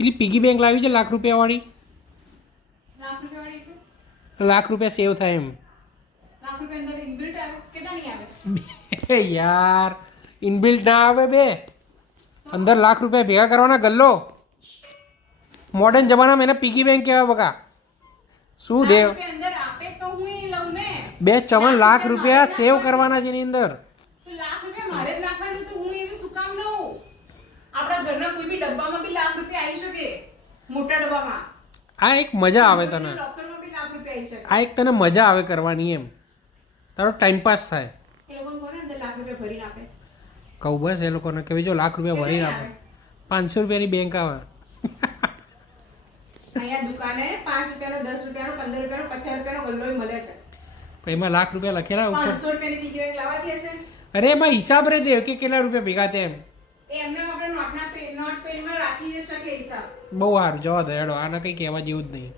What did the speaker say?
પેલી piggy bank લાવી છે ₹1,00,000 વાળી. ₹1,00,000 સેવ થાય એમ. યાર ઇનબિલ્ટ ના આવે બે. અંદર ₹1,00,000 ભેગા કરવાના ગલ્લો. મોડર્ન જમાનામાં એને પીગી બેંક કહેવાય બકા. શું દેવ બે ચમન ₹1,00,000 સેવ કરવાના છે એની અંદર. આ એક મજા આવે તને. આ એક તને મજા આવે કરવાની એમ. તારો ટાઈમ પાસ થાય. કહું બસ એ લોકોને કે જો ₹1,00,000 ભરીને આપે. ₹500 ની બેંક આવે. અહીંયા દુકાને ₹5, ₹10, ₹15, ₹50 ગલ્લોય મળે છે. એમાં ₹1,00,000 લખેલા ઉપર. ₹500 ની પીગી બેંક લાવવાતી હશે. અરે એમાં હિસાબ રહે દે કે કેટલા રૂપિયા ભેગા થયા એમ. એમને આપણે નોટ પેનમાં રાખી શકે હિસાબ. બહુ સારું જવા દે હેડો. આને કંઈ કહેવા જેવું જ નહીં.